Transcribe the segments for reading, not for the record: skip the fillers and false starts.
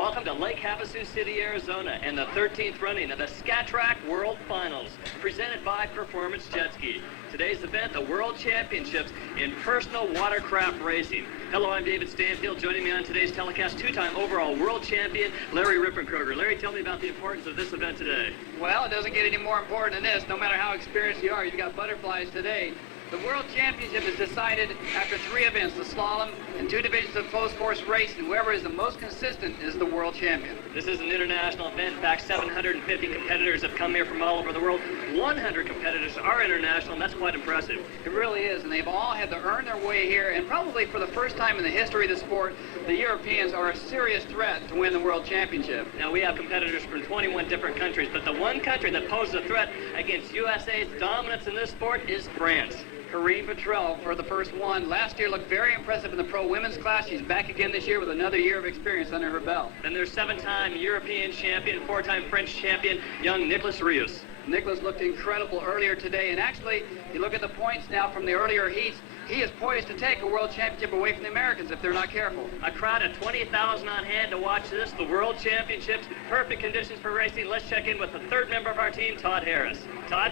Welcome to Lake Havasu City, Arizona, and the 13th running of the TRAK World Finals, presented by Performance Jet Ski. Today's event, the World Championships in Personal Watercraft Racing. Hello, I'm David Stanfield. Joining me on today's telecast, two-time overall world champion, Larry Rippenkroger. Larry, tell me about the importance of this event today. Well, it doesn't get any more important than this. No matter how experienced you are, you've got butterflies today. The World Championship is decided after 3 events, the slalom and 2 divisions of closed course racing. Whoever is the most consistent is the world champion. This is an international event. In fact, 750 competitors have come here from all over the world. 100 competitors are international, and that's quite impressive. It really is, and they've all had to earn their way here, and probably for the first time in the history of the sport, the Europeans are a serious threat to win the World Championship. Now, we have competitors from 21 different countries, but the one country that poses a threat against USA's dominance in this sport is France. Karine Petrel for the first one. Last year looked very impressive in the pro women's class. She's back again this year with another year of experience under her belt. And there's 7-time European champion, 4-time French champion, young Nicolas Rius. Nicolas looked incredible earlier today, and actually, you look at the points now from the earlier heats, he is poised to take a world championship away from the Americans if they're not careful. A crowd of 20,000 on hand to watch this, the World Championships, perfect conditions for racing. Let's check in with the third member of our team, Todd Harris. Todd?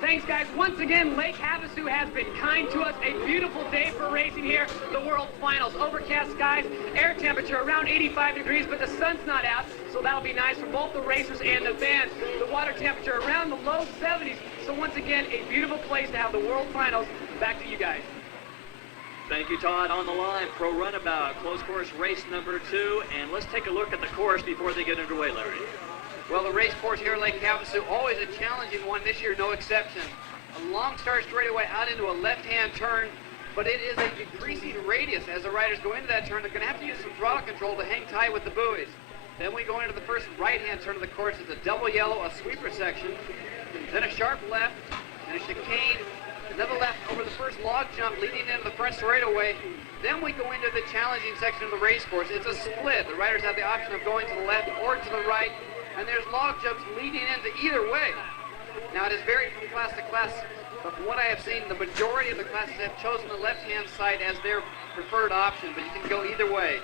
Thanks, guys. Once again, Lake Havasu has been kind to us. A beautiful day for racing here. The World Finals. Overcast skies, air temperature around 85 degrees, but the sun's not out, so that'll be nice for both the racers and the fans. The water temperature around the low 70s. So once again, a beautiful place to have the World Finals. Back to you guys. Thank you, Todd. On the line, pro runabout, closed course race number 2, and let's take a look at the course before they get underway, Larry. Well, the race course here at Lake Havasu, always a challenging one. This year, no exception. A long start straightaway out into a left-hand turn, but it is a decreasing radius. As the riders go into that turn, they're going to have to use some throttle control to hang tight with the buoys. Then we go into the first right-hand turn of the course. It's a double yellow, a sweeper section, then a sharp left, and a chicane, another left over the first log jump leading into the front straightaway. Then we go into the challenging section of the race course. It's a split. The riders have the option of going to the left or to the right, and there's log jumps leading into either way. Now, it is varied from class to class, but from what I have seen, the majority of the classes have chosen the left-hand side as their preferred option, but you can go either way.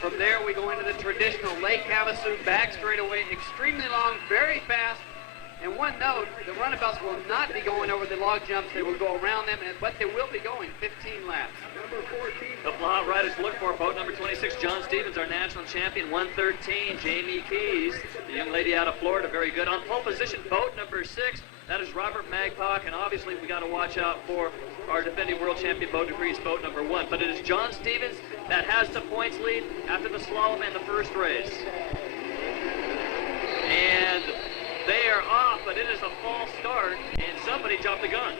From there, we go into the traditional Lake Havasu back straightaway, extremely long, very fast. And one note, the runabouts will not be going over the log jumps. They will go around them, but they will be going 15 laps. Number 14. The flat riders to look for, boat number 26, John Stevens, our national champion. 113, Jamie Keys, the young lady out of Florida, very good. On pole position, boat number 6, that is Robert Magpock, and obviously we got to watch out for our defending world champion, Beau Dupree's boat number 1. But it is John Stevens that has the points lead after the slalom and the first race. And they are off, but it is a false start, and somebody jumped the gun.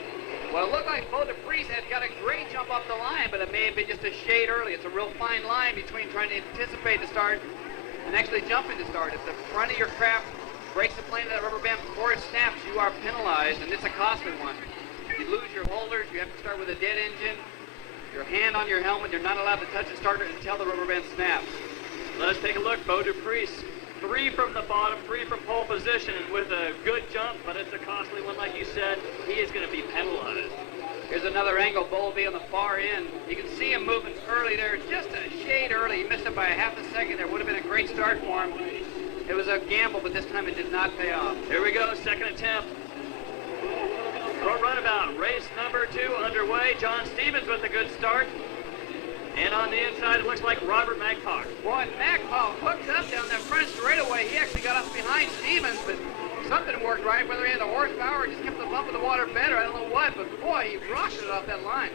Well, it looked like Beau Dupree had got a great jump off the line, but it may have been just a shade early. It's a real fine line between trying to anticipate the start and actually jumping to start. If the front of your craft breaks the plane of that rubber band before it snaps, you are penalized, and it's a costly one. You lose your holders, you have to start with a dead engine, your hand on your helmet, you're not allowed to touch the starter until the rubber band snaps. Let's take a look. Beau Dupree, 3 from the bottom, 3 from pole position, and with a good jump, but it's a costly one, like you said. He is going to be penalized. Here's another angle. Beau will be on the far end. You can see him moving early there, just a shade early. He missed it by a half a second. There would have been a great start for him. It was a gamble, but this time it did not pay off. Here we go, second attempt. Pro runabout, race number 2 underway. John Stevens with a good start. And on the inside, it looks like Robert Magpock. Boy, Magpock hooked up down that front straightaway. He actually got up behind Stevens, but something worked right, whether he had the horsepower or just kept the bump of the water better, I don't know what, but boy, he rocketed off that line.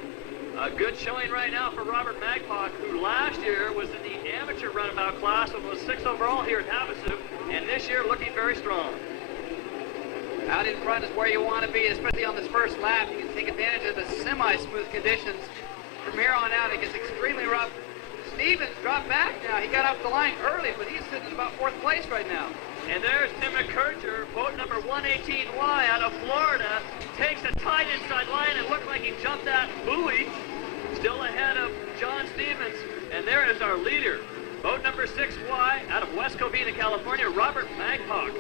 A good showing right now for Robert Magpock, who last year was in the amateur runabout class and was 6th overall here at Havasu, and this year looking very strong. Out in front is where you want to be, especially on this first lap. You can take advantage of the semi-smooth conditions. From here on out, it gets extremely rough. Stevens dropped back now. He got off the line early, but he's sitting in about 4th place right now. And there's Tim McKercher, boat number 118Y out of Florida, takes a tight inside line. It looked like he jumped that buoy, still ahead of John Stevens. And there is our leader, boat number 6Y out of West Covina, California, Robert Magpock.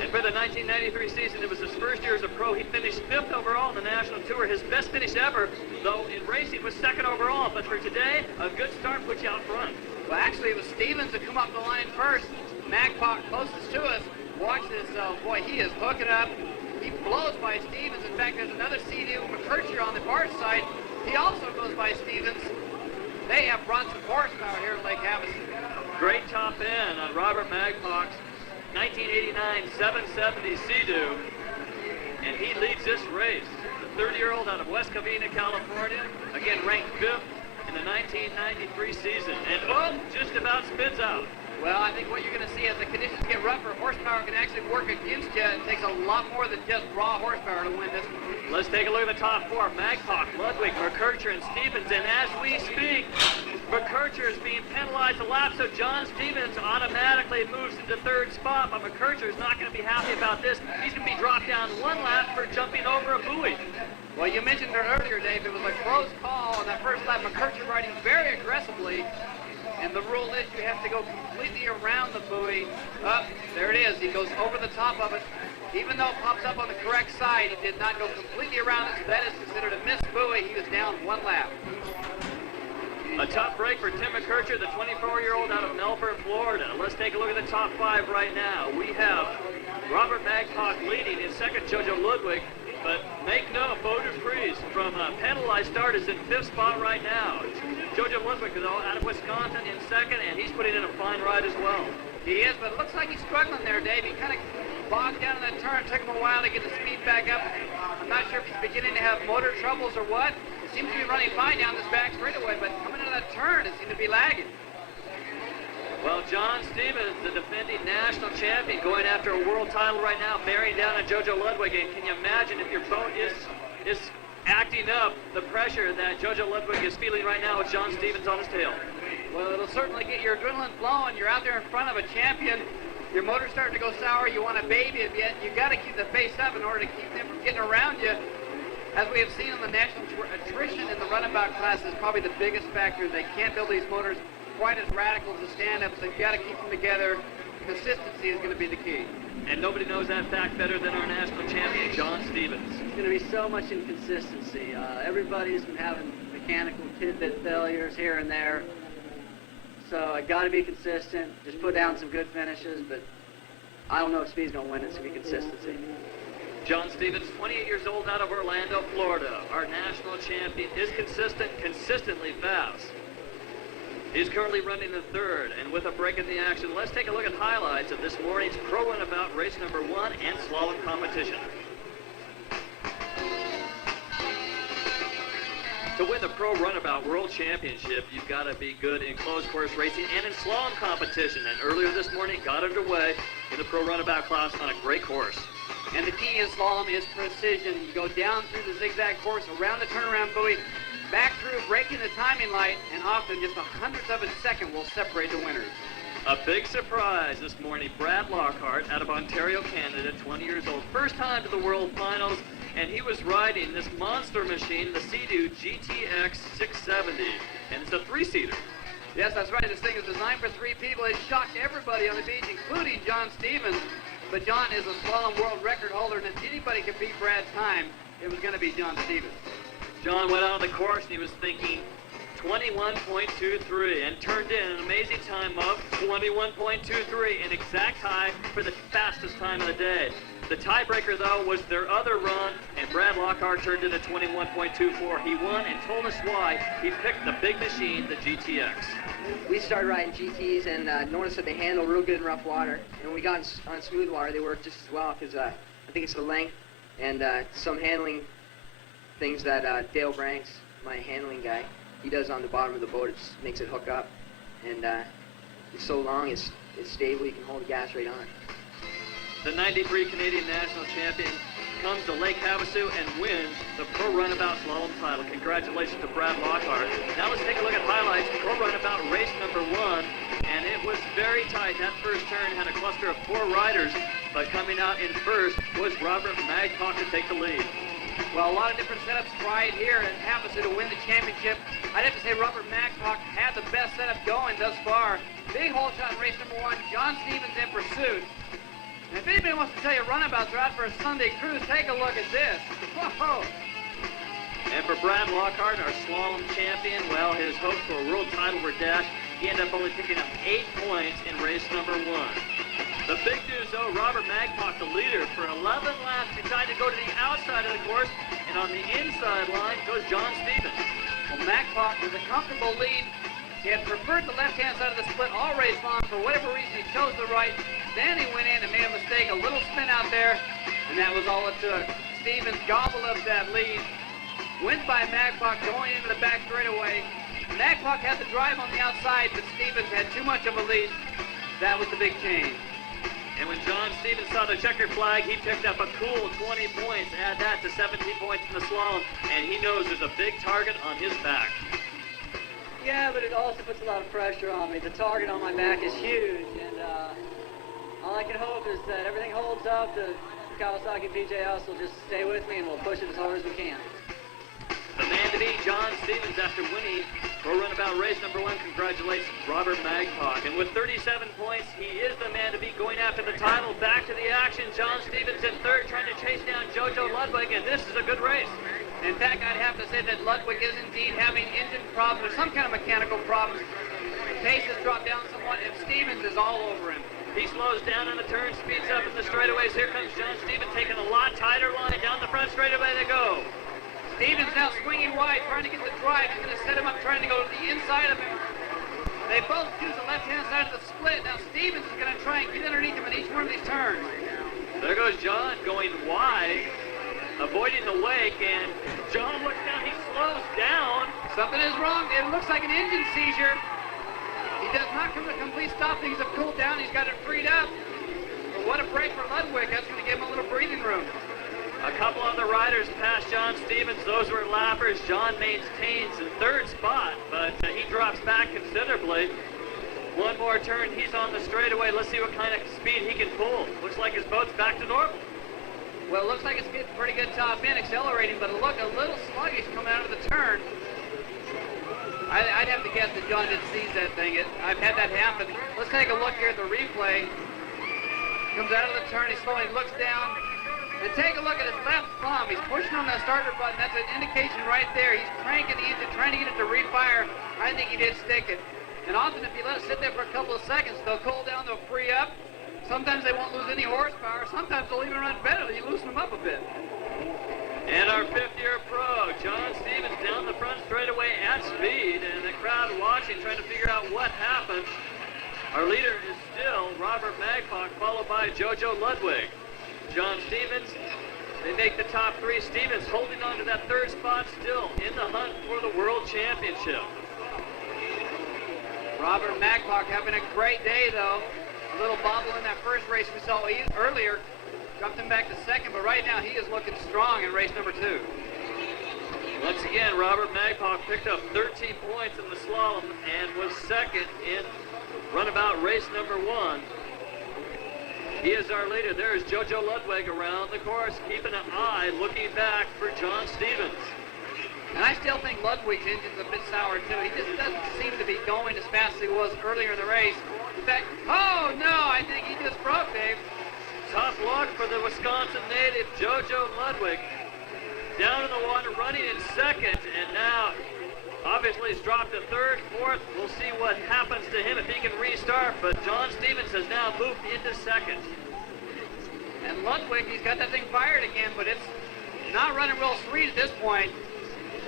And for the 1993 season, it was his first year as a pro. He finished 5th overall on the national tour. His best finish ever, though, in racing was 2nd overall. But for today, a good start puts you out front. Well, actually, it was Stevens that come up the line first. Magpie closest to us. Watch this, boy, he is hooking up. He blows by Stevens. In fact, there's another Sea-Doo, McCurcher, on the far side. He also goes by Stevens. They have brought some horsepower here at Lake Havasu. Great top end on Robert Magpie's 1989 770 Sea-Doo, and he leads this race. The 30-year-old out of West Covina, California, again ranked 5th in the 1993 season, and just about spins out. Well, I think what you're going to see as the conditions get rougher, horsepower can actually work against you. It takes a lot more than just raw horsepower to win this one. Let's take a look at the top 4. Magpie, Ludwig, McCurcher, and Stevens. And as we speak, McCurcher is being penalized a lap, so John Stevens automatically moves into 3rd spot. But McCurcher is not going to be happy about this. He's going to be dropped down 1 lap for jumping over a buoy. Well, you mentioned it earlier, Dave. It was a close call on that first lap. McCurcher riding very aggressively. And the rule is you have to go completely around the buoy. There it is. He goes over the top of it. Even though it pops up on the correct side, he did not go completely around it, so that is considered a missed buoy. He was down 1 lap. A tough break for Tim McCurcher, the 24-year-old out of Melbourne, Florida. Let's take a look at the top 5 right now. We have Robert Magpie leading in 2nd, Jojo Ludwig. But make note, Bo Dupree's from penalized start is in 5th spot right now. Jojo Ludwig, though, out of Wisconsin in 2nd, and he's putting in a fine ride as well. He is, but it looks like he's struggling there, Dave. He kind of bogged down in that turn. Took him a while to get the speed back up. I'm not sure if he's beginning to have motor troubles or what. He seems to be running fine down this back straightaway, but coming into that turn, it seemed to be lagging. Well, John Stevens, the defending national champion, going after a world title right now, bearing down on Jojo Ludwig. And can you imagine if your boat is acting up the pressure that Jojo Ludwig is feeling right now with John Stevens on his tail? Well, it'll certainly get your adrenaline flowing. You're out there in front of a champion. Your motor's starting to go sour. You want to baby it yet. You've got to keep the face up in order to keep them from getting around you. As we have seen in the national attrition in the runabout class is probably the biggest factor. They can't build these motors quite as radical as a stand-up, so you've got to keep them together. Consistency is going to be the key. And nobody knows that fact better than our national champion, John Stevens. There's going to be so much inconsistency. Everybody's been having mechanical tidbit failures here and there. So I got to be consistent. Just put down some good finishes, but I don't know if speed's going to win. It's going to be consistency. John Stevens, 28 years old, out of Orlando, Florida. Our national champion is consistent, consistently fast. He's currently running the 3rd, and with a break in the action, let's take a look at highlights of this morning's Pro Runabout race number 1 and slalom competition. To win the Pro Runabout World Championship, you've got to be good in closed course racing and in slalom competition. And earlier this morning, got underway in the Pro Runabout class on a great course. And the key in slalom is precision. You go down through the zigzag course, around the turnaround buoy, back through, breaking the timing light, and often just a hundredth of a second will separate the winners. A big surprise this morning, Brad Lockhart out of Ontario, Canada, 20 years old. First time to the World Finals, and he was riding this monster machine, the Sea-Doo GTX 670, and it's a 3-seater. Yes, that's right. This thing is designed for 3 people. It shocked everybody on the beach, including John Stevens. But John is a slalom world record holder, and if anybody could beat Brad's time, it was going to be John Stevens. John went out on the course, and he was thinking 21.23 and turned in an amazing time of 21.23, an exact time for the fastest time of the day. The tiebreaker, though, was their other run, and Brad Lockhart turned in a 21.24. He won and told us why he picked the big machine, the GTX. We started riding GTs and noticed that they handle real good in rough water. And when we got on smooth water, they work just as well because I think it's the length and some handling things that Dale Branks, my handling guy, he does on the bottom of the boat. It just makes it hook up, and it's so long, it's stable. You can hold the gas right on. The 93 Canadian national champion comes to Lake Havasu and wins the Pro Runabout Slalom title. Congratulations to Brad Lockhart. Now let's take a look at highlights. Pro Runabout race number 1, and it was very tight. That first turn had a cluster of 4 riders, but coming out in first was Robert Magpie to take the lead. Well, a lot of different setups tried here at Havasu to win the championship. I'd have to say Robert Magpie had the best setup going thus far. Big hole shot in race number 1. John Stevens in pursuit. And if anybody wants to tell you runabouts are out for a Sunday cruise, take a look at this. Whoa! And for Brad Lockhart, our slalom champion, well, his hopes for a world title were dashed. He ended up only picking up 8 points in race number 1. The big news, though, Robert Magpok, the leader, for 11 laps, decided to go to the outside of the course, and on the inside line goes John Stevens. Well, Magpok with a comfortable lead. He had preferred the left-hand side of the split all race long. For whatever reason, he chose the right. Then he went in and made a mistake, a little spin out there, and that was all it took. Stevens gobbled up that lead. Wins by Magpok going into the back straightaway. Magpok had the drive on the outside, but Stevens had too much of a lead. That was the big change. And when John Stevens saw the checkered flag, he picked up a cool 20 points. Add that to 17 points in the slalom, and he knows there's a big target on his back. Yeah, but it also puts a lot of pressure on me. The target on my back is huge, and all I can hope is that everything holds up. The Kawasaki PJS will just stay with me, and we'll push it as hard as we can. The man to beat, John Stevens, after winning Pro Runabout race number 1, congratulates Robert Magpok. And with 37 points, he is the man to beat going after the title. Back to the action, John Stevens in third, trying to chase down Jojo Ludwig, and this is a good race. In fact, I'd have to say that Ludwig is indeed having engine problems or some kind of mechanical problems. Pace has dropped down somewhat, and Stevens is all over him. He slows down on the turn, speeds up in the straightaways. Here comes John Stevens, taking a lot tighter line. Down the front straightaway they go. Stevens now swinging wide, trying to get the drive. He's going to set him up, trying to go to the inside of him. They both use the left-hand side of the split. Now Stevens is going to try and get underneath him in each one of these turns. There goes John going wide, avoiding the wake, and John looks down. He slows down. Something is wrong. It looks like an engine seizure. He does not come to a complete stop. Things have cooled down. He's got it freed up. But what a break for Ludwig. That's going to give him a little breathing room. A couple other riders passed John Stevens. Those were lappers. John maintains in third spot, but he drops back considerably. One more turn. He's on the straightaway. Let's see what kind of speed he can pull. Looks like his boat's back to normal. Well, it looks like it's getting pretty good top end, accelerating, but look, a little sluggish coming out of the turn. I'd have to guess that John didn't seize that thing. I've had that happen. Let's take a look here at the replay. Comes out of the turn. He's slowing, looks down. And take a look at his left thumb. He's pushing on that starter button. That's an indication right there. He's cranking the engine, trying to get it to refire. I think he did stick it. And often if you let it sit there for a couple of seconds, they'll cool down, they'll free up. Sometimes they won't lose any horsepower. Sometimes they'll even run better. You loosen them up a bit. And our fifth-year pro, John Stevens, down the front straightaway at speed. And the crowd watching, trying to figure out what happened. Our leader is still Robert Magpok, followed by Jojo Ludwig. John Stevens, they make the top 3. Stevens holding on to that third spot, still in the hunt for the World Championship. Robert Magpok having a great day, though. A little bobble in that first race we saw earlier. Dropped him back to second, but right now he is looking strong in race number 2. Once again, Robert Magpok picked up 13 points in the slalom and was second in runabout race number 1. He is our leader. There's Jojo Ludwig around the course, keeping an eye, looking back for John Stevens. And I still think Ludwig's engine's a bit sour, too. He just doesn't seem to be going as fast as he was earlier in the race. In fact, oh, no, I think he just broke, Dave. Tough luck for the Wisconsin native, Jojo Ludwig. Down in the water, running in second, and now obviously he's dropped to third, fourth. We'll see what happens to him if he can restart, but John Stevens has now moved into second. And Ludwig, he's got that thing fired again, but it's not running real sweet at this point.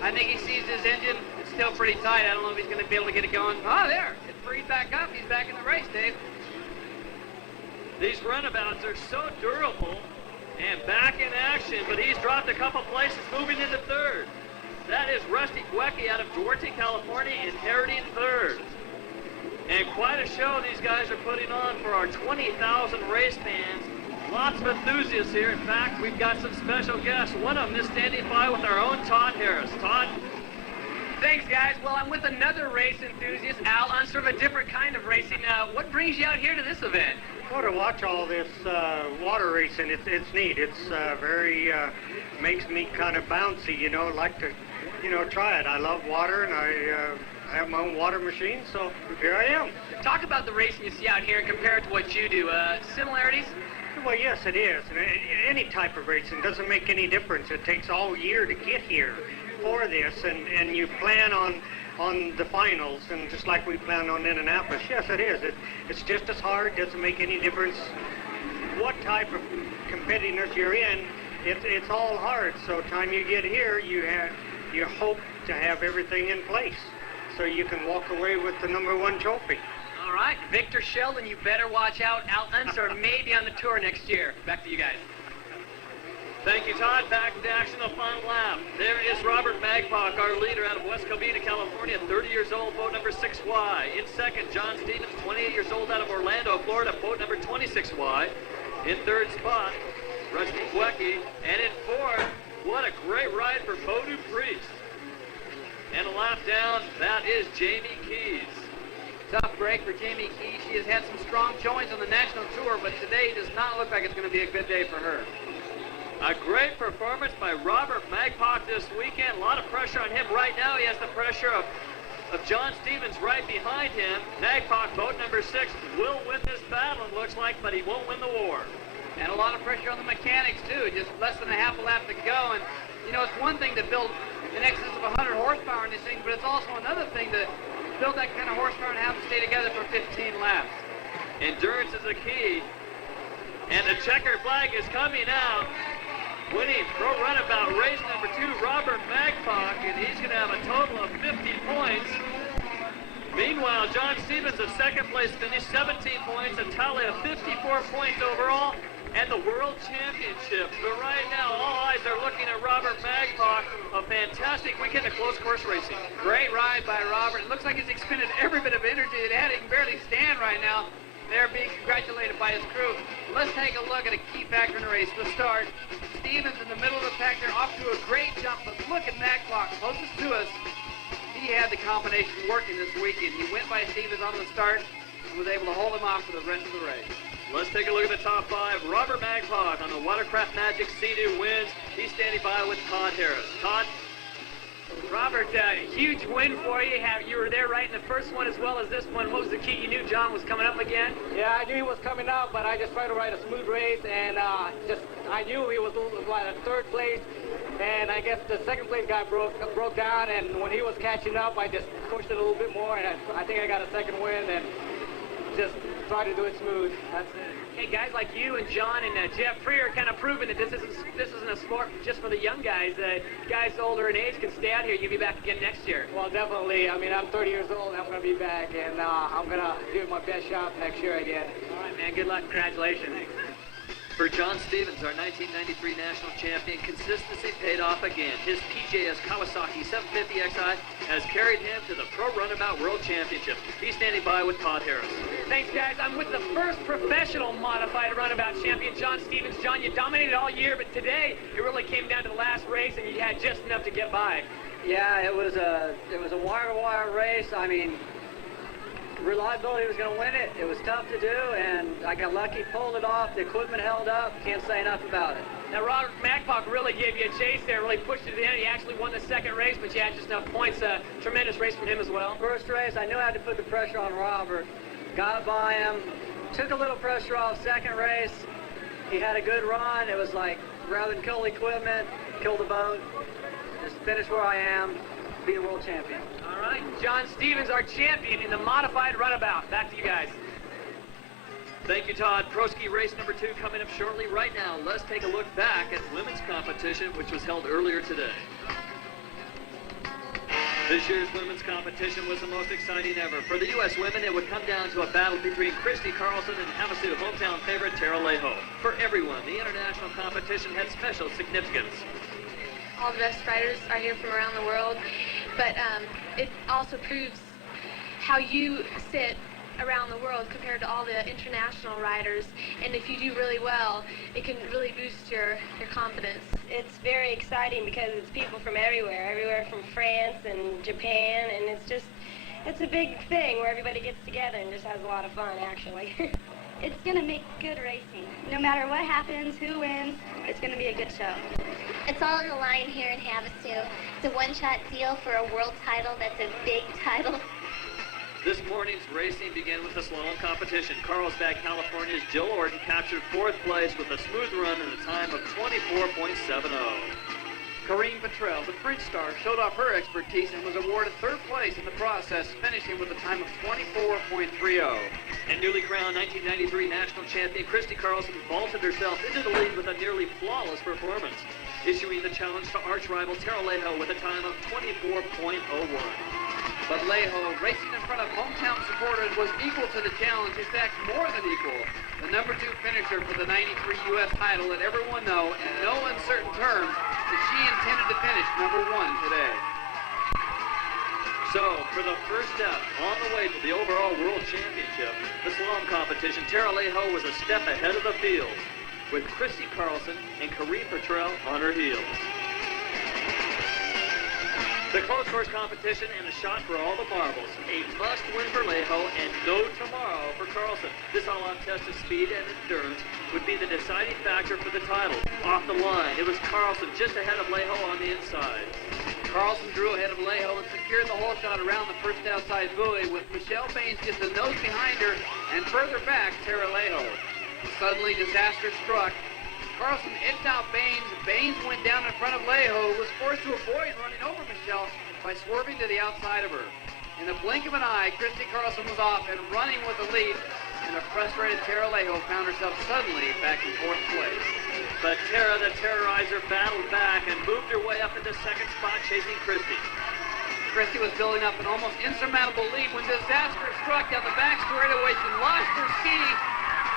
I think he sees his engine. It's still pretty tight. I don't know if he's going to be able to get it going. Oh, there. It freed back up. He's back in the race, Dave. These runabouts are so durable and back in action, but he's dropped a couple places, moving into third. That is Rusty Guecki out of Duarte, California, inheriting third. And quite a show these guys are putting on for our 20,000 race fans. Lots of enthusiasts here. In fact, we've got some special guests. One of them is standing by with our own Todd Harris. Todd? Thanks, guys. Well, I'm with another race enthusiast, Al, on sort of a different kind of racing. What brings you out here to this event? Well, to watch all this water racing, it's neat. It's very, makes me kind of bouncy, like to, try it. I love water, and I have my own water machine, so here I am. Talk about the racing you see out here compared to what you do. Similarities? Well, yes, it is. And any type of racing doesn't make any difference. It takes all year to get here for this, and you plan on the finals, and just like we plan on Indianapolis. Yes, it is. It's just as hard. Doesn't make any difference what type of competitiveness you're in. It's all hard. So time you get here, you hope to have everything in place so you can walk away with the #1 trophy. All right, Victor Sheldon, you better watch out. Alain, or maybe on the tour next year. Back to you guys. Thank you, Todd. Back into action, the final lap. There is Robert Magpach, our leader out of West Covina, California, 30 years old, boat number 6Y. In second, John Stevens, 28 years old, out of Orlando, Florida, boat number 26Y. In third spot, Rusty Dwecky. And in fourth, what a great ride for Bodu Priest. And a lap down, that is Jamie Keys. Tough break for Jamie Keys. She has had some strong showings on the national tour, but today does not look like it's going to be a good day for her. A great performance by Robert Magpach this weekend. A lot of pressure on him right now. He has the pressure of John Stevens right behind him. Magpach, boat number 6, will win this battle, it looks like, but he won't win the war. And a lot of pressure on the mechanics, too. Just less than a half a lap to go. And, you know, it's one thing to build in excess of 100 horsepower in this thing, but it's also another thing to build that kind of horsepower and have them stay together for 15 laps. Endurance is the key. And the checkered flag is coming out. Winning pro runabout race number 2, Robert Magpach, and he's going to have a total of 50 points. Meanwhile, John Stevens, of second place, finished 17 points, a tally of 54 points overall, and the World Championship. But right now, all eyes are looking at Robert Magpach. A fantastic weekend of close course racing. Great ride by Robert. It looks like he's expended every bit of energy that he had. He can barely stand right now. They're being congratulated by his crew. Let's take a look at a key factor in the race. The start. Stevens in the middle of the pack there, off to a great jump, but look at Magpach, closest to us. He had the combination working this weekend. He went by Stevens on the start and was able to hold him off for the rest of the race. Let's take a look at the top 5. Robert Magpach on the Watercraft Magic Sea-Doo wins. He's standing by with Todd Harris. Todd? Robert, huge win for you. You were there right in the first one as well as this one. What was the key? You knew John was coming up again? Yeah, I knew he was coming up, but I just tried to ride a smooth race, and I knew he was like at third place, and I guess the second place guy broke down, and when he was catching up, I just pushed it a little bit more, and I think I got a second win, and just tried to do it smooth. That's it. Hey, guys like you and John and Jeff Free are kind of proving that this isn't a sport just for the young guys. Guys older in age can stay out here. You'll be back again next year. Well, definitely. I mean, I'm 30 years old. I'm going to be back, and I'm going to give my best shot next year again. All right, man. Good luck. Congratulations. For John Stevens, our 1993 national champion, consistency paid off again. His PJS Kawasaki 750XI has carried him to the Pro Runabout World Championship. He's standing by with Todd Harris. Thanks, guys. I'm with the first professional modified runabout champion, John Stevens. John, you dominated all year, but today it really came down to the last race, and you had just enough to get by. Yeah, it was a wire-to-wire race. I mean, reliability was going to win it. It was tough to do, and I got lucky, pulled it off. The equipment held up. Can't say enough about it. Now, Robert Magpach really gave you a chase there, really pushed it to the end. He actually won the second race, but you had just enough points. Tremendous race from him as well. First race, I knew I had to put the pressure on Robert. Got by him. Took a little pressure off. Second race, he had a good run. It was like, rather than kill the equipment, kill the boat. Just finish where I am, be a world champion. All right, John Stevens, our champion in the modified runabout. Back to you guys. Thank you, Todd. Pro Ski race number 2 coming up shortly. Right now, let's take a look back at women's competition, which was held earlier today. This year's women's competition was the most exciting ever. For the U.S. women, it would come down to a battle between Christy Carlson and Havasu hometown favorite Tara Leho. For everyone, the international competition had special significance. All the best riders are here from around the world, but it also proves how you sit around the world compared to all the international riders, and if you do really well, it can really boost your confidence. It's very exciting because it's people from everywhere from France and Japan, and it's a big thing where everybody gets together and just has a lot of fun, actually. It's going to make good racing. No matter what happens, who wins, it's going to be a good show. It's all on the line here in Havasu. It's a one-shot deal for a world title that's a big title. racing began with the slalom competition. Carlsbad, California's Jill Orton captured 4th place with a smooth run and a time of 24.70. Kareem Petrel, the French star, showed off her expertise and was awarded 3rd place in the process, finishing with a time of 24.30. And newly crowned 1993 national champion Christy Carlson vaulted herself into the lead with a nearly flawless performance, issuing the challenge to arch rival Tara Lejo with a time of 24.01. But Lejo, racing in front of hometown supporters, was equal to the challenge, in fact, more than equal. The number 2 finisher for the 93 U.S. title let everyone know, in no uncertain terms, that she intended to finish number 1 today. So, for the first step on the way to the overall World Championship, the slalom competition, Tara Lejo was a step ahead of the field, with Christy Carlson and Kareem Petrel on her heels. The close course competition and a shot for all the marbles. A must-win for Lejo and no tomorrow for Carlson. This all-out test of speed and endurance would be the deciding factor for the title. Off the line, it was Carlson just ahead of Lejo on the inside. Carlson drew ahead of Lejo and secured the whole shot around the first outside buoy, with Michelle Baines just a nose behind her and further back Tara Lejo. Suddenly, disaster struck. Carlson edged out Baines. Baines went down in front of Lejo, who was forced to avoid running over Michelle by swerving to the outside of her. In the blink of an eye, Christy Carlson was off and running with the lead, and a frustrated Tara Lejo found herself suddenly back in 4th place. But Tara, the terrorizer, battled back and moved her way up into 2nd spot, chasing Christy. Christy was building up an almost insurmountable lead when disaster struck down the back straightaway. She lost her ski.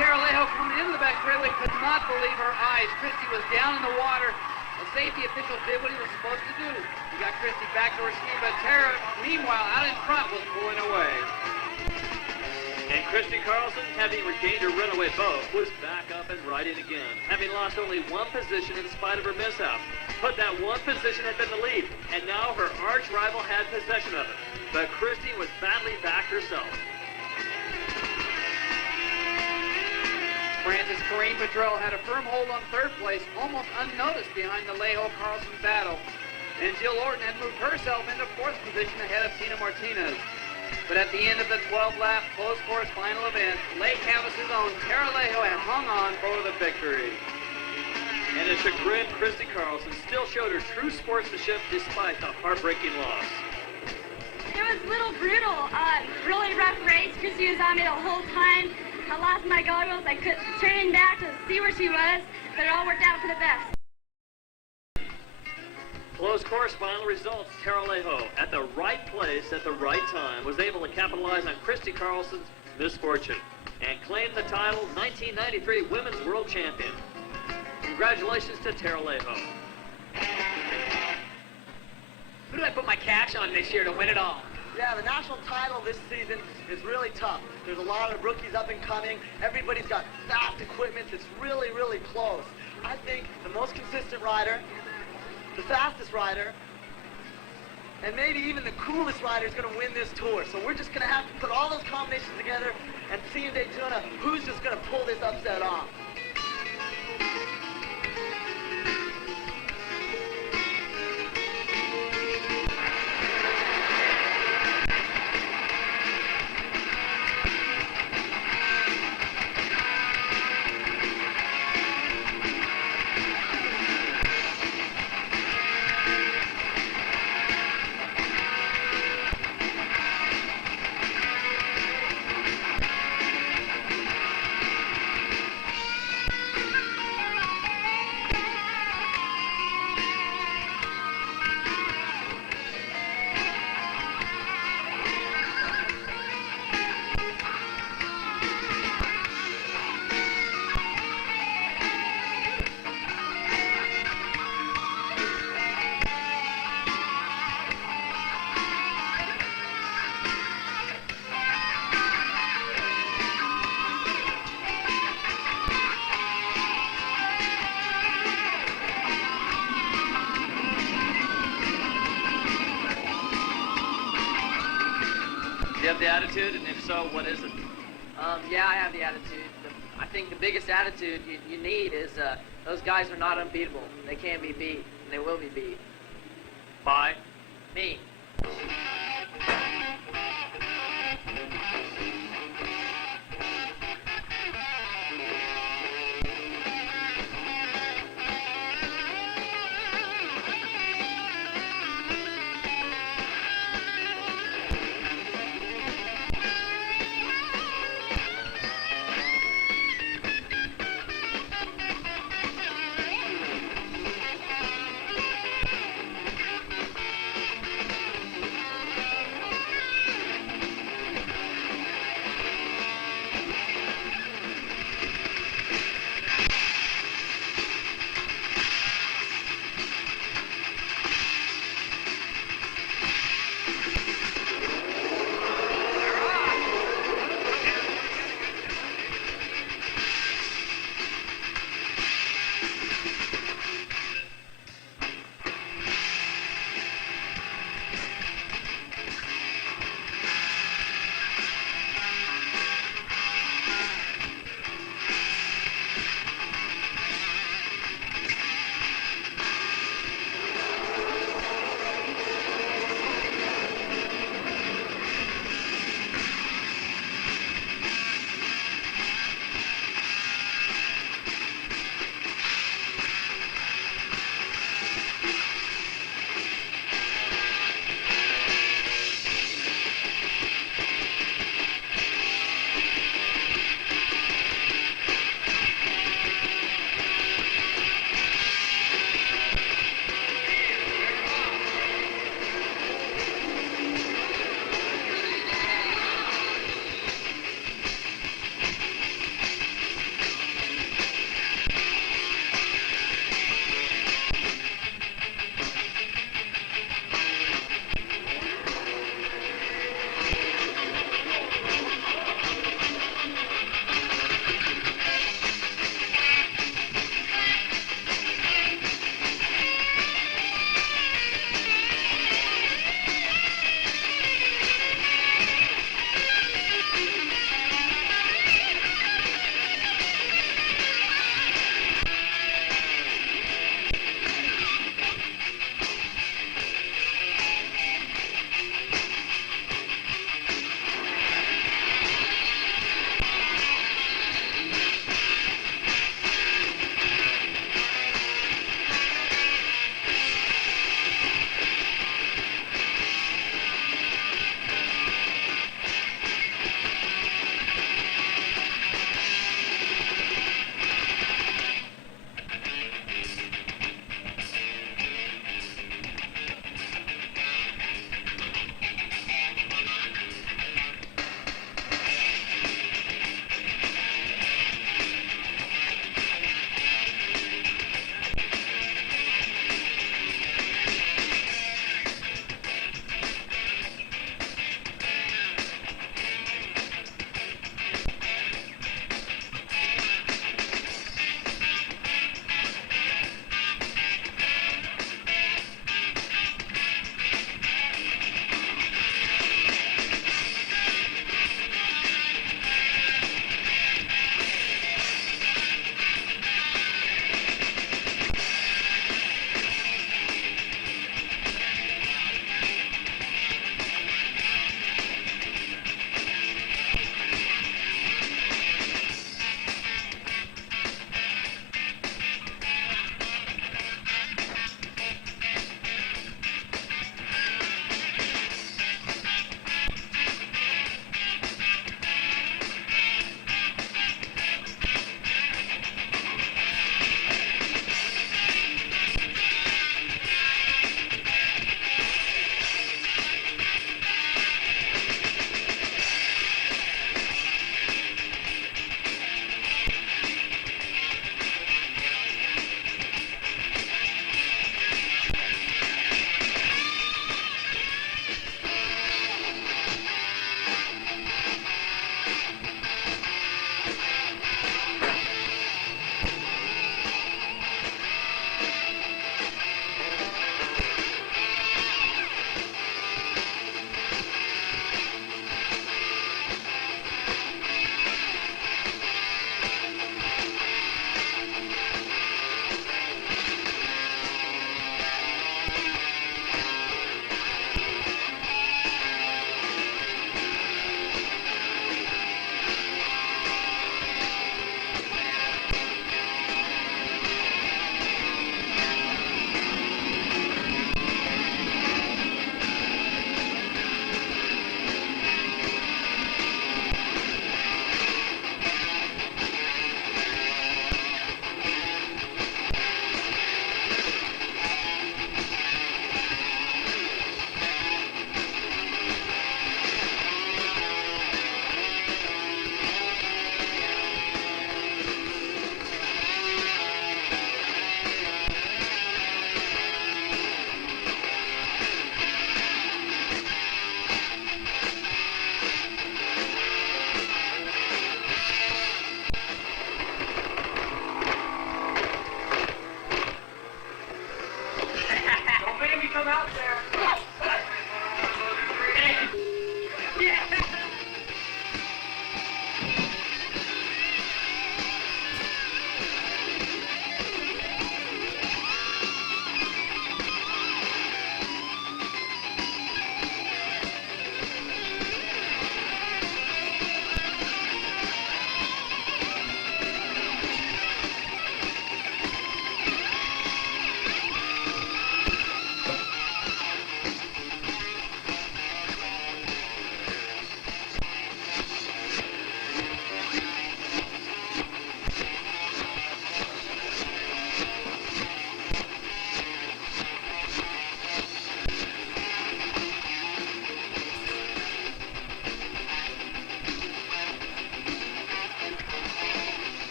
Tara Lejo, coming into the back straightaway, could not believe her eyes. Christy was down in the water. The safety official did what he was supposed to do. He got Christy back to her ski, but Tara, meanwhile, out in front, was pulling away. And Christy Carlson, having regained her runaway boat, was back up and riding again, having lost only 1 position in spite of her mishap. But that 1 position had been the lead, and now her arch rival had possession of it. But Christy was badly back herself. Francis Kareem Petrel had a firm hold on 3rd place, almost unnoticed behind the Lejo-Carlson battle. And Jill Orton had moved herself into 4th position ahead of Tina Martinez. But at the end of the 12-lap close course final event, Lake Havasu's own Tara Lejo had hung on for the victory. And a chagrined Christy Carlson still showed her true sportsmanship despite the heartbreaking loss. It was a little brutal. Really rough race. Christy was on me the whole time. I lost my goggles. I couldn't turn back to see where she was, but it all worked out for the best. Close course final results. Tara Lejo, at the right place at the right time, was able to capitalize on Christy Carlson's misfortune and claim the title 1993 Women's World Champion. Congratulations to Tara Lejo. Who do I put my cash on this year to win it all? Yeah, the national title this season is really tough. There's a lot of rookies up and coming. Everybody's got fast equipment. It's really, really close. I think the most consistent rider, the fastest rider, and maybe even the coolest rider is going to win this tour. So we're just going to have to put all those combinations together and see in Daytona who's just going to pull this upset off. Do you have the attitude, and if so, what is it? Yeah, I have the attitude. I think the biggest attitude you need is those guys are not unbeatable. They can be beat, and they will be beat. By? Me.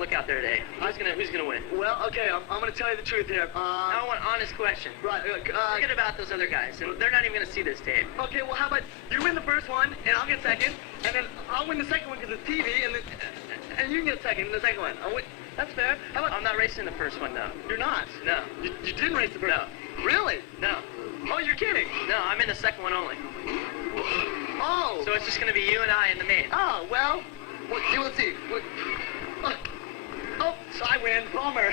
to look out there today? Who's gonna win? Well, okay, I'm going to tell you the truth here. I want an honest question. Right. Forget about those other guys. And they're not even going to see this tape. Okay, well, how about you win the first one, and I'll get second, and then I'll win the second one because it's TV, and you can get second in the second one. That's fair. How about... I'm not racing the first one, though. You're not? No. You didn't race the first one? No. Really? No. Oh, you're kidding? No, I'm in the second one only. Oh. So it's just going to be you and I in the main. Oh, well, let's see. Oh, so I win. Bummer.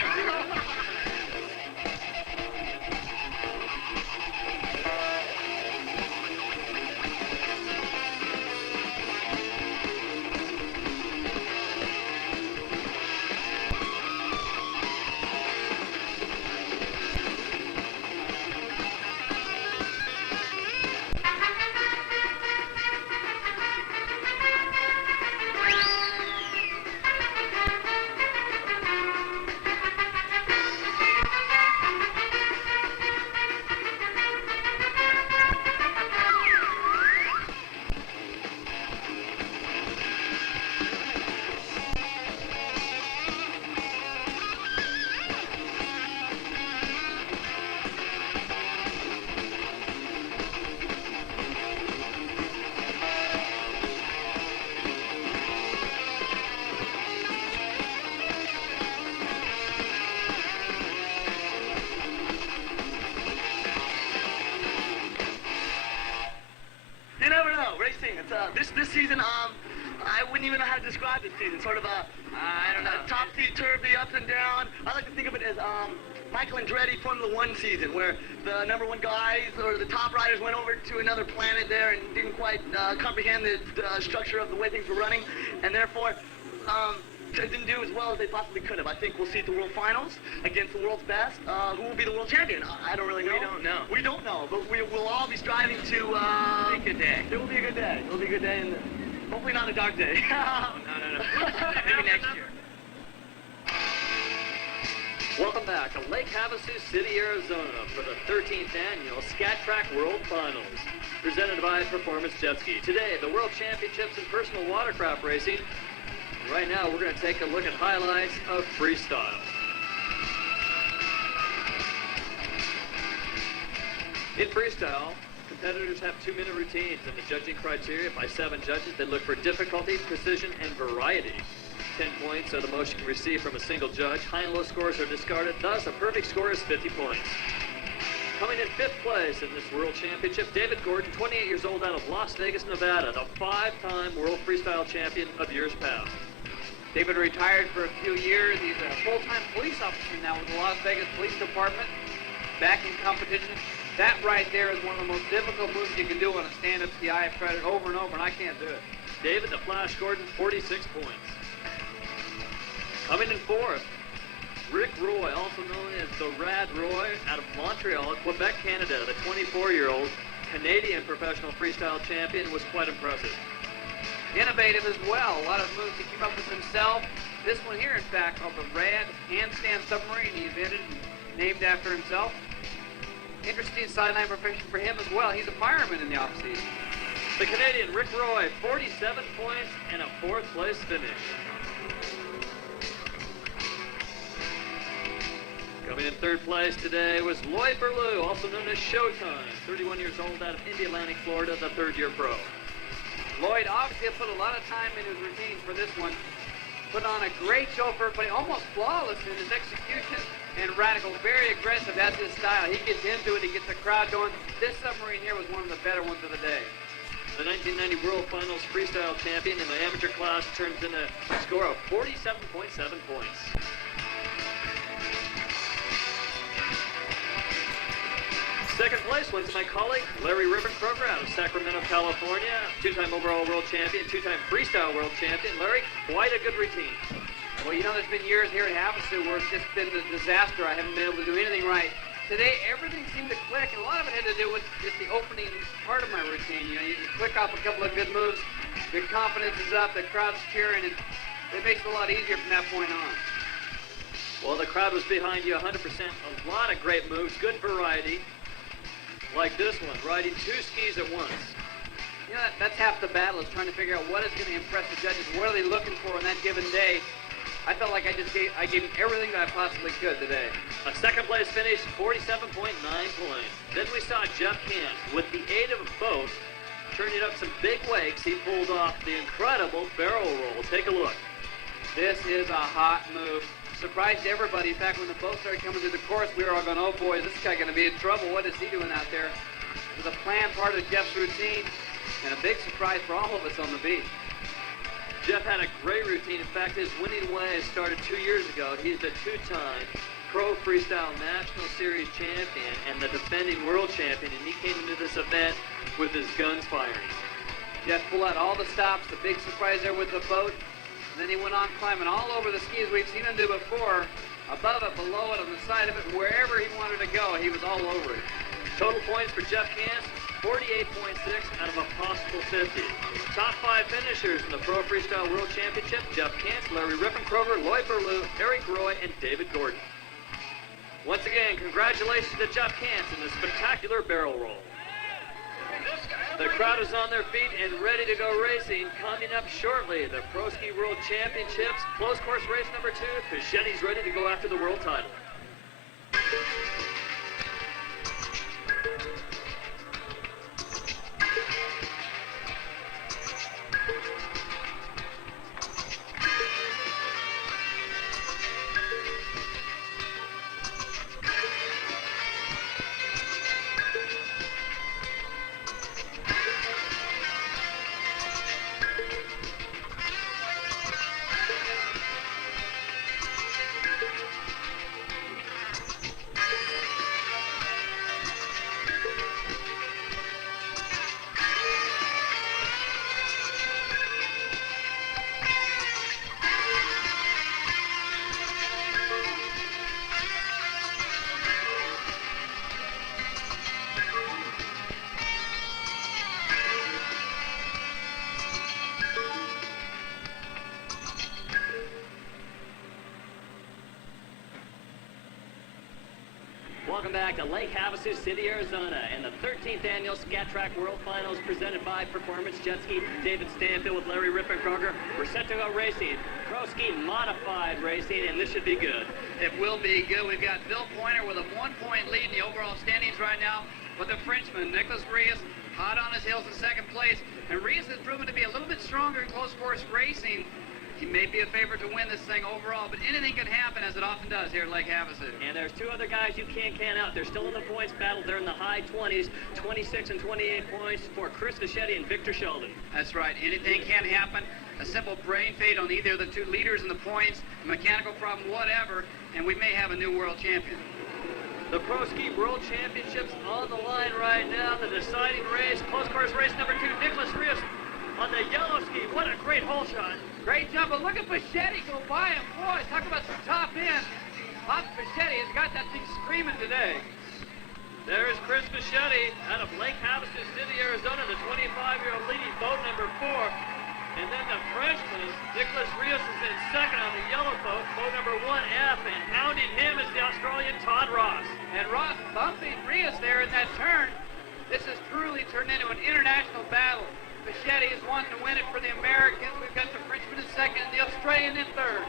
You never know, racing. It's this season. I wouldn't even know how to describe this season. Sort of I don't know. Topsy-turvy, up and down. I like to think of it as Michael Andretti Formula One season, where the #1 guys or the top riders went over to another planet there and didn't quite comprehend the structure of the way things were running, and therefore didn't do as well as they possibly could have. I think we'll see at the World Finals against the world's best. Who will be the world champion? I don't really know. We don't know. We don't know, but we'll all be striving to... It'll be a good day. It will be a good day. It will be a good day, and hopefully not a dark day. No. Maybe next year. Welcome back to Lake Havasu City, Arizona for the 13th annual SKAT TRAK World Finals, presented by Performance Jet Ski. Today, the World Championships in Personal Watercraft Racing. Right now, we're going to take a look at highlights of freestyle. In freestyle, competitors have 2-minute routines, and the judging criteria by 7 judges. They look for difficulty, precision, and variety. 10 points are the most you can receive from a single judge. High and low scores are discarded. Thus, a perfect score is 50 points. Coming in 5th place in this World Championship, David Gordon, 28 years old, out of Las Vegas, Nevada, the 5-time World Freestyle Champion of years past. David retired for a few years. He's a full-time police officer now with the Las Vegas Police Department. Back in competition. That right there is one of the most difficult moves you can do on a stand-up ski. I have tried it over and over, and I can't do it. David the Flash Gordon, 46 points. Coming in 4th, Rick Roy, also known as the Rad Roy, out of Montreal, Quebec, Canada. The 24-year-old Canadian professional freestyle champion was quite impressive. Innovative as well. A lot of moves he came up with himself. This one here, in fact, called the Rad Handstand Submarine, he invented and named after himself. Interesting sideline profession for him as well. He's a fireman in the off-season. The Canadian Rick Roy, 47 points and a 4th place finish. Coming in 3rd place today was Lloyd Berlew, also known as Showtime, 31 years old, out of Indialantic, Florida, the 3rd-year pro. Lloyd obviously put a lot of time in his routine for this one. Put on a great show for everybody, almost flawless in his execution, and radical, very aggressive. That's his style. He gets into it, he gets the crowd going. This submarine here was one of the better ones of the day. The 1990 World Finals freestyle champion in the amateur class turns in a score of 47.7 points. Second place went to my colleague, Larry Ribbentroger, out of Sacramento, California. 2-time overall world champion, 2-time freestyle world champion. Larry, quite a good routine. Well, you know, there's been years here at Havasu where it's just been a disaster. I haven't been able to do anything right. Today, everything seemed to click, and a lot of it had to do with just the opening part of my routine. You know, you click off a couple of good moves, your confidence is up, the crowd's cheering, and it makes it a lot easier from that point on. Well, the crowd was behind you 100%. A lot of great moves, good variety. Like this one, riding 2 skis at once. You know, that's half the battle, is trying to figure out what is going to impress the judges. What are they looking for on that given day? I felt like I gave him everything that I possibly could today. A second place finish, 47.9 points. Then we saw Jeff Kant with the aid of a boat, turning up some big wakes. He pulled off the incredible barrel roll. Take a look. This is a hot move. Surprised everybody. In fact, when the boat started coming through the course, we were all going, oh boy, is this guy going to be in trouble? What is he doing out there? It was a planned part of Jeff's routine, and a big surprise for all of us on the beach. Jeff had a great routine. In fact, his winning way started 2 years ago. He's a two-time Pro Freestyle National Series champion and the defending world champion, and he came into this event with his guns firing. Jeff pulled out all the stops, the big surprise there with the boat, and then he went on climbing all over the skis we've seen him do before, above it, below it, on the side of it, wherever he wanted to go, he was all over it. Total points for Jeff Kant, 48.6 out of a possible 50. Top 5 finishers in the Pro Freestyle World Championship: Jeff Kant, Larry Rippenkroger, Lloyd Berlew, Eric Roy, and David Gordon. Once again, congratulations to Jeff Kant in the spectacular barrel roll. The crowd is on their feet and ready to go racing. Coming up shortly, the Pro Ski World Championships, close course race number 2. Fichetti's ready to go after the world title. Welcome back to Lake Havasu City, Arizona, and the 13th annual SKAT TRAK World Finals presented by Performance Jet Ski. David Stanfield with Larry Rippenkroger. We're set to go racing. Pro Ski Modified racing, and this should be good. It will be good. We've got Bill Pointer with a 1-point lead in the overall standings right now, with the Frenchman, Nicolas Rius, hot on his heels in second place. And Rius has proven to be a little bit stronger in close course racing. He may be a favorite to win this thing overall, but anything can happen, as it often does here at Lake Havasu. And there's 2 other guys you can't count out. They're still in the points battle. They're in the high 20s, 26 and 28 points for Chris Fischetti and Victor Sheldon. That's right. Anything can happen. A simple brain fade on either of the 2 leaders in the points, a mechanical problem, whatever, and we may have a new world champion. The Pro Ski World Championships on the line right now. The deciding race, close course race number 2, Nicolas Rius on the yellow ski. What a great hole shot. Great jump, but look at Fischetti go by him. Boy, talk about some top end. Pop Fischetti has got that thing screaming today. There's Chris Fischetti out of Lake Havasu City, Arizona, the 25-year-old leading boat number 4. And then the Frenchman, Nicolas Rius, is in second on the yellow boat number 1F, and hounding him is the Australian Todd Ross. And Ross bumping Rius there in that turn. This has truly turned into an international battle. Fischetti is wanting to win it for the Americans. We've got the Frenchman in second and the Australian in third.